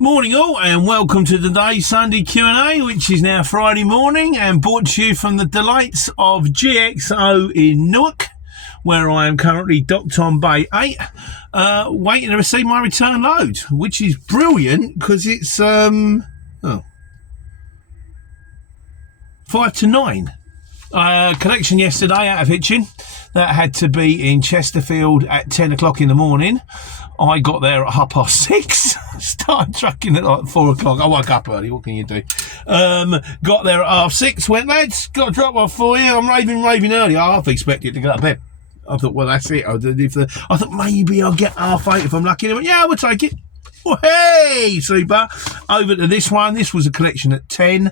Morning all, and welcome to today's Sunday Q&A, which is now Friday morning and brought to you from the delights of GXO in Newark, where I am currently docked on Bay 8, waiting to receive my return load, which is brilliant because it's 5 to 9. Collection yesterday out of Hitchin. That had to be in Chesterfield at 10 o'clock in the morning. I got there at 6:30. Started trucking at like 4 o'clock. I woke up early. What can you do? Got there at 6:30. Went, lads, got a drop off for you. I'm raving early. I half expected to go to bed. I thought, well, that's it. I thought maybe I'll get 8:30 if I'm lucky. They went, yeah, we'll take it. Well, hey, super. Over to this one. This was a collection at 10.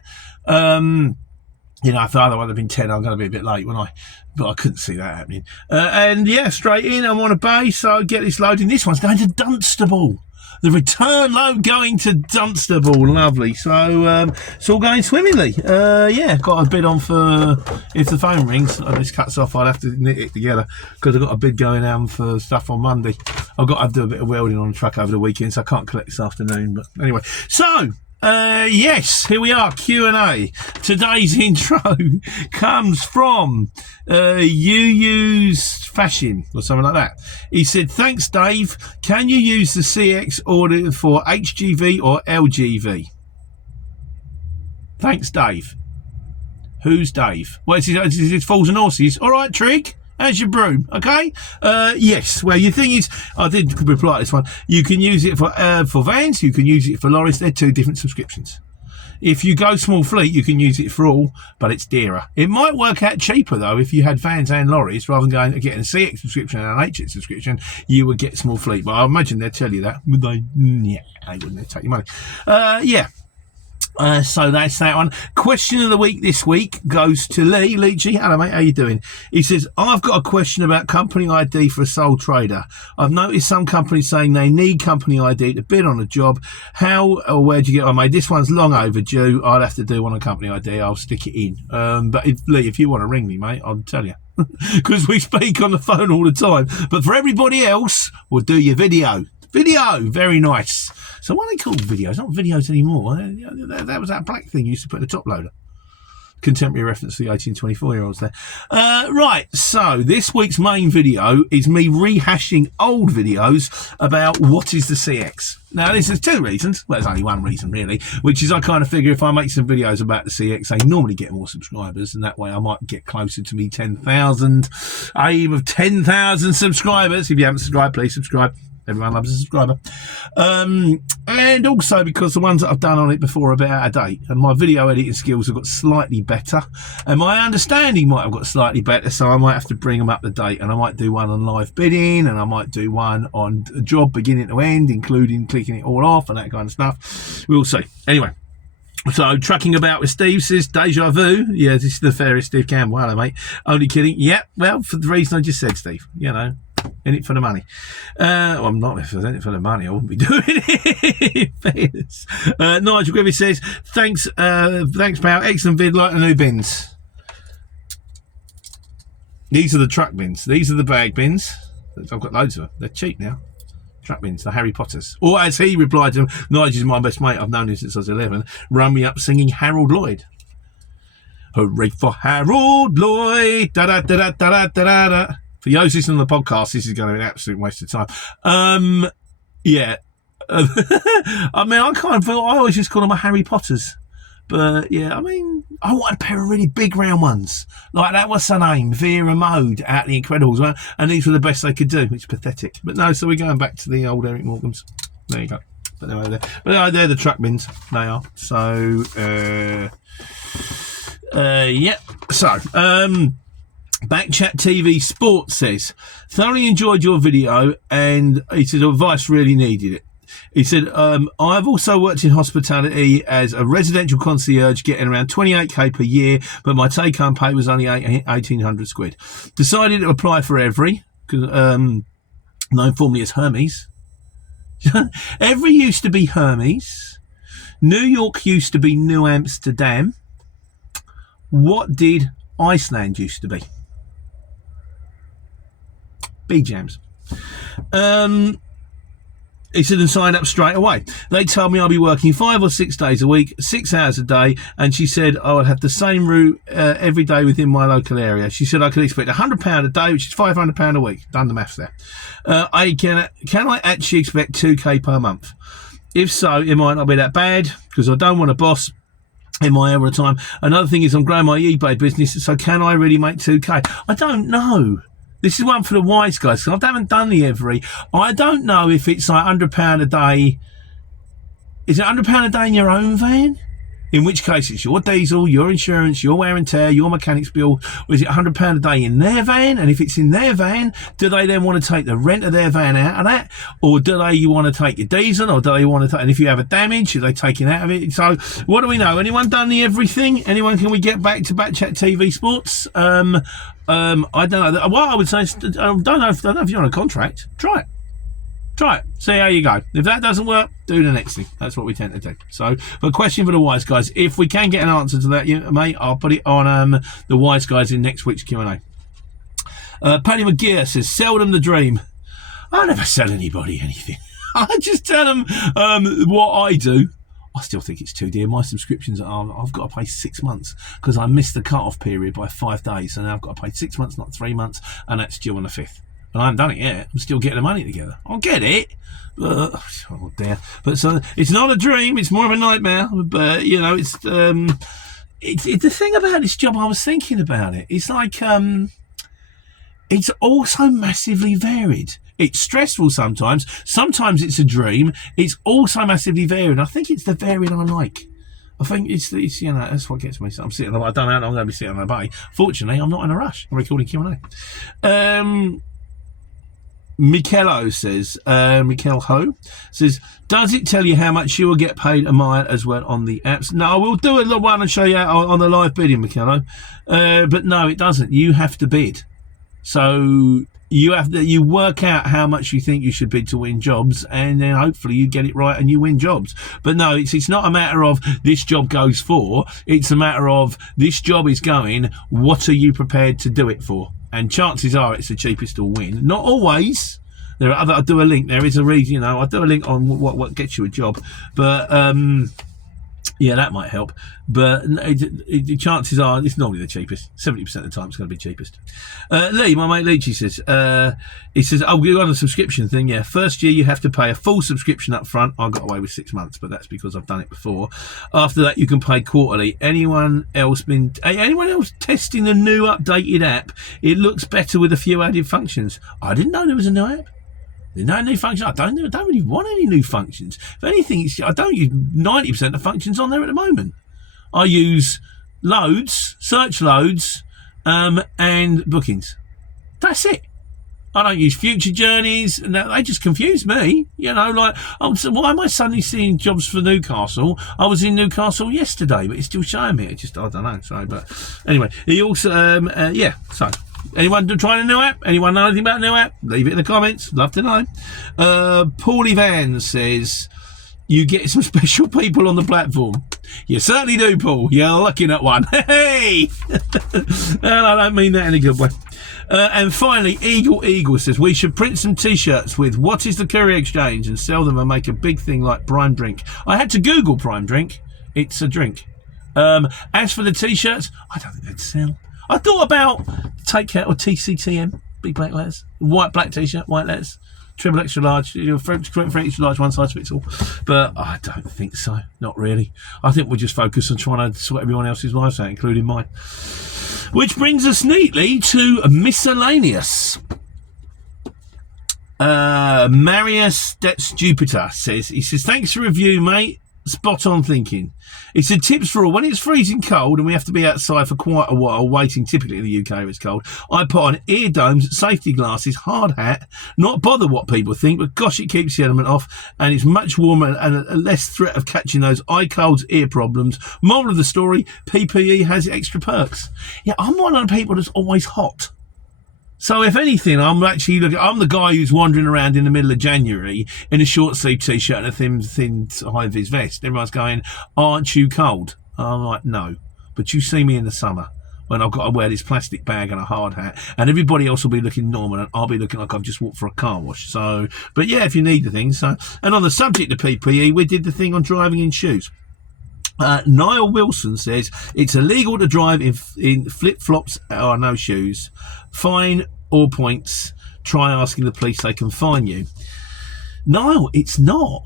If the other one had been 10, I'm going to be a bit late, wouldn't I? But I couldn't see that happening. And yeah, straight in. I'm on a bay, so I get this loading. This one's going to Dunstable. The return load going to Dunstable. Lovely. So it's all going swimmingly. Got a bid on for, if the phone rings and this cuts off, I'll have to knit it together because I've got a bid going on for stuff on Monday. I've got to do a bit of welding on the truck over the weekend, so I can't collect this afternoon. But anyway, so yes, here we are, Q&A. Today's intro comes from You Use Fashion or something like that. He said, thanks Dave, can you use the CX order for HGV or LGV? Thanks Dave. Who's Dave? Well, it's Fools and Horses. All right, Trig. How's your broom? Okay. Yes. Well, the thing is, I did reply to this one. You can use it for vans. You can use it for lorries. They're two different subscriptions. If you go small fleet, you can use it for all, but it's dearer. It might work out cheaper though if you had vans and lorries rather than getting a CX subscription and an HX subscription. You would get small fleet, but I imagine they'd tell you that. Would they? Yeah, they wouldn't. They'd take your money. Yeah. So that's that one. Question of the week this week goes to Lee. Leachy, hello mate, how you doing? He says, I've got a question about company ID for a sole trader. I've noticed some companies saying they need company ID to bid on a job. How or where do you get on, mate? This one's long overdue. I'll have to do one on company ID. I'll stick it in. But Lee, if you want to ring me, mate, I'll tell you. Because we speak on the phone all the time. But for everybody else, we'll do your video. Video, very nice. So what are they called videos? Not videos anymore. That was that black thing you used to put in the top loader. Contemporary reference to the 18-24-year-olds there. Right, so this week's main video is me rehashing old videos about what is the CX. Now, this is two reasons. Well, there's only one reason, really, which is I kind of figure if I make some videos about the CX, they normally get more subscribers, and that way I might get closer to me 10,000 aim of 10,000 subscribers. If you haven't subscribed, please subscribe. Everyone loves a subscriber. And also because the ones that I've done on it before are a bit out of date, and my video editing skills have got slightly better, and my understanding might have got slightly better, so I might have to bring them up to date, and I might do one on live bidding, and I might do one on a job beginning to end, including clicking it all off and that kind of stuff. We'll see. Anyway. So, trucking about with Steve says, deja vu. Yeah, this is the fairest Steve Campbell. Hello, mate. Only kidding. Yeah, well, for the reason I just said, Steve. You know, in it for the money. Well, I'm not. If I was in it for the money, I wouldn't be doing it. Nigel Griffith says, thanks, pal. Excellent vid, like the new bins. These are the truck bins. These are the bag bins. I've got loads of them. They're cheap now. Truck bins, the Harry Potters. Or as he replied to him, Nigel's my best mate, I've known him since I was 11, run me up singing Harold Lloyd. Hooray for Harold Lloyd! Da da da da da da da. For those listening on the podcast, this is going to be an absolute waste of time. Yeah. I mean, I always just call them a Harry Potters. But yeah, I mean, I want a pair of really big round ones. Like that, what's her name? Vera Mode out The Incredibles, right? And these were the best they could do, which is pathetic. But no, so we're going back to the old Eric Morgans. There you go. But no, they're the truck bins. They are. So, yeah. So, Backchat TV Sports says, thoroughly enjoyed your video, and he said advice really needed it. He said, I've also worked in hospitality as a residential concierge, getting around 28k per year, but my take-home pay was only 1,800 quid. Decided to apply for Every, known formerly as Hermes. Every used to be Hermes. New York used to be New Amsterdam. What did Iceland used to be? B-Jams. He said, and sign up straight away. They told me I'll be working 5 or 6 days a week, 6 hours a day, and she said I would have the same route every day within my local area. She said I could expect £100 a day, which is £500 a week. Done the maths there. Can I actually expect 2k per month? If so, it might not be that bad, because I don't want a boss in my area of time. Another thing is I'm growing my eBay business, so can I really make 2k? I don't know. This is one for the wise guys. I haven't done the every. I don't know if it's like £100 a day. Is it £100 a day in your own van? In which case it's your diesel, your insurance, your wear and tear, your mechanic's bill. Or is it £100 a day in their van? And if it's in their van, do they then want to take the rent of their van out of that? Or do they want to take your diesel? Or do they want to take, and if you have a damage, are they taking out of it? So what do we know? Anyone done the everything? Anyone, can we get back to Backchat TV Sports? I don't know. What I would say is, I don't know if you're on a contract. Try it. See how you go. If that doesn't work, do the next thing. That's what we tend to do. So, but question for the wise guys. If we can get an answer to that, mate, I'll put it on the wise guys in next week's Q&A. Paddy McGear says, seldom the dream. I never sell anybody anything. I just tell them what I do. I still think it's too dear. My subscriptions I've got to pay 6 months because I missed the cut-off period by 5 days, and now I've got to pay 6 months, not 3 months, and that's due on the 5th. And I haven't done it yet. I'm still getting the money together. I'll get it. But, oh dear. But so it's not a dream. It's more of a nightmare. But it's the thing about this job. I was thinking about it. It's like it's also massively varied. It's stressful sometimes. Sometimes it's a dream. It's also massively varied. I think it's the varied I like. I think it's that's what gets me. So I'm sitting. I don't know how long I'm going to be sitting on the bay. Fortunately, I'm not in a rush. I'm recording Q&A. Mikelho says, says, does it tell you how much you will get paid a mile as well on the apps? No, we'll do a little one and show you on the live bidding, Mikelho. But no, it doesn't. You have to bid. So you work out how much you think you should bid to win jobs, and then hopefully you get it right and you win jobs. But no, it's not a matter of this job goes for. It's a matter of this job is going. What are you prepared to do it for? And chances are it's the cheapest to win. Not always. There are other. I do a link. There is a reason. I do a link on what gets you a job. But yeah, that might help. But the chances are it's normally the cheapest. 70% of the time it's going to be cheapest. Lee, my mate Leachy says, he says, oh, we're on a subscription thing. Yeah, first year you have to pay a full subscription up front. I got away with 6 months, but that's because I've done it before. After that, you can pay quarterly. Anyone else testing the new updated app? It looks better with a few added functions. I didn't know there was a new app. There's no new function. I don't really want any new functions. If anything, I don't use 90% of the functions on there at the moment. I use loads, search loads, and bookings. That's it. I don't use future journeys, and they just confuse me. So why am I suddenly seeing jobs for Newcastle? I was in Newcastle yesterday, but it's still showing me. I don't know. So, but anyway, he also, So. Anyone trying a new app? Anyone know anything about a new app? Leave it in the comments. Love to know. Paulie Van says, you get some special people on the platform. You certainly do, Paul. You're lucky at one. Hey! And I don't mean that in a good way. And finally, Eagle says, we should print some T-shirts with what is the Courier Exchange and sell them and make a big thing like Prime Drink. I had to Google Prime Drink. It's a drink. As for the T-shirts, I don't think they'd sell. I thought about Take Care or TCTM, big black letters, black T-shirt, white letters, triple extra large, for extra large, one size fits all. But I don't think so, not really. I think we'll just focus on trying to sort everyone else's lives out, including mine. Which brings us neatly to miscellaneous. Marius That's Jupiter says, thanks for review, mate. Spot on thinking. He said, tips for all. When it's freezing cold and we have to be outside for quite a while, waiting, typically in the UK if it's cold, I put on ear domes, safety glasses, hard hat, not bother what people think, but gosh, it keeps the element off, and it's much warmer and a less threat of catching those eye colds, ear problems. Moral of the story, PPE has extra perks. Yeah, I'm one of the people that's always hot. So if anything, I'm the guy who's wandering around in the middle of January in a short sleeve T-shirt and a thin high-vis vest. Everyone's going, aren't you cold? I'm like, no. But you see me in the summer when I've got to wear this plastic bag and a hard hat, and everybody else will be looking normal, and I'll be looking like I've just walked for a car wash. So, but yeah, if you need the things. So, and on the subject of PPE, we did the thing on driving in shoes. Niall Wilson says it's illegal to drive in flip-flops or no shoes. Fine or points. Try asking the police, they can fine you. Niall, it's not.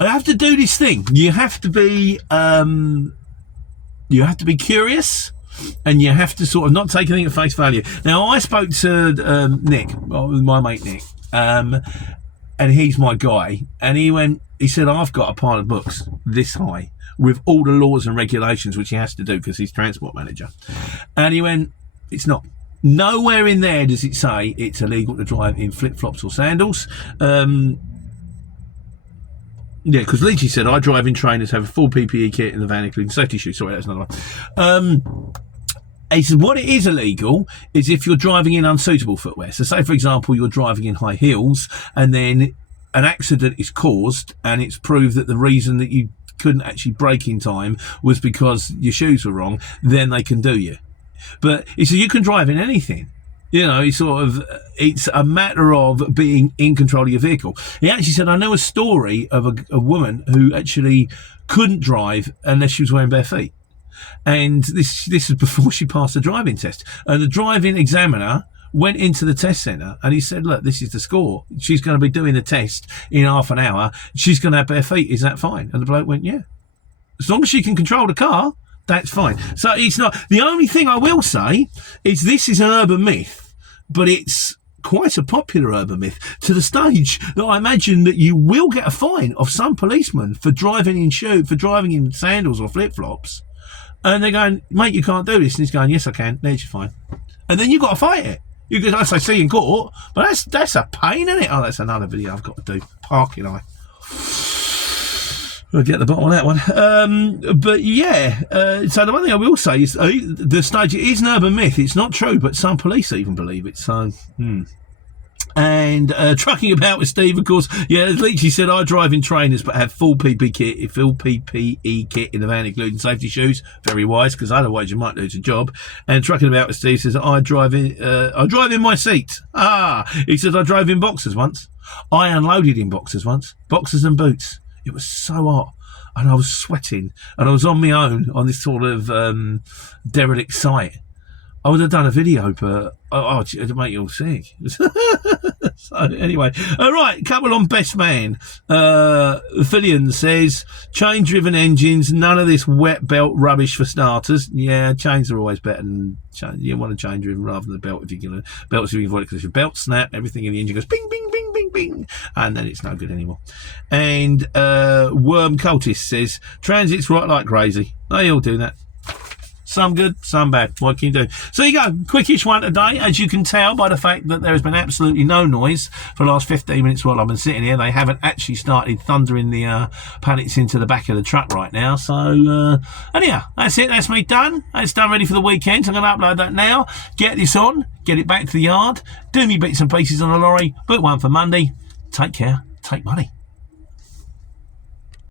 I have to do this thing. You have to be curious, and you have to sort of not take anything at face value. Now, I spoke to Nick, my mate Nick, and he's my guy, and he said, I've got a pile of books this high with all the laws and regulations, which he has to do because he's transport manager. And he went, it's not. Nowhere in there does it say it's illegal to drive in flip-flops or sandals. Yeah, because Leachy said, I drive in trainers, have a full PPE kit in the van, including safety shoes. Sorry, that's another one. He said, what it is illegal is if you're driving in unsuitable footwear. So say, for example, you're driving in high heels and then an accident is caused and it's proved that the reason that you couldn't actually brake in time was because your shoes were wrong, then they can do you. But he said you can drive in anything. You know, it's a matter of being in control of your vehicle. He actually said, I know a story of a woman who actually couldn't drive unless she was wearing bare feet. And this is before she passed the driving test. And the driving examiner went into the test centre and he said, look, this is the score. She's going to be doing the test in half an hour. She's going to have bare feet. Is that fine? And the bloke went, yeah. As long as she can control the car, that's fine. So it's not. The only thing I will say is this is an urban myth, but it's quite a popular urban myth to the stage that I imagine that you will get a fine of some policeman for driving in sandals or flip-flops. And they're going, mate, you can't do this. And he's going, yes, I can. There's your fine. And then you've got to fight it. You could, I say, see you in court, but that's a pain, isn't it? Oh, that's another video I've got to do. Parking eye. We'll get the bottom of that one. But yeah, so the one thing I will say is the stage, it is an urban myth. It's not true, but some police even believe it. So, And trucking about with Steve, of course, yeah, as Leachy said, I drive in trainers but have full PPE kit in the van, including safety shoes. Very wise, because otherwise you might lose a job. And trucking about with Steve says, I drive in my seat. He says, I drove in boxers once. I unloaded in boxers once. Boxers and boots. It was so hot. And I was sweating. And I was on my own on this sort of derelict site. I would have done a video, but it'd make you all sick. So anyway, all right, couple on best man. Fillion says chain-driven engines, none of this wet belt rubbish for starters. Yeah, chains are always better than you want a chain-driven rather than a belt if you're going to belts if you can avoid it, because if your belt snap, everything in the engine goes bing, bing, bing, bing, bing, and then it's no good anymore. And Worm Cultist says transit's right like crazy. They all do that. Some good, some bad. What can you do? So there you go. Quickish one today. As you can tell by the fact that there has been absolutely no noise for the last 15 minutes while I've been sitting here. They haven't actually started thundering the pallets into the back of the truck right now. So anyhow, that's it. That's me done. It's done, ready for the weekend. So I'm going to upload that now. Get this on. Get it back to the yard. Do me bits and pieces on the lorry. Book one for Monday. Take care. Take money.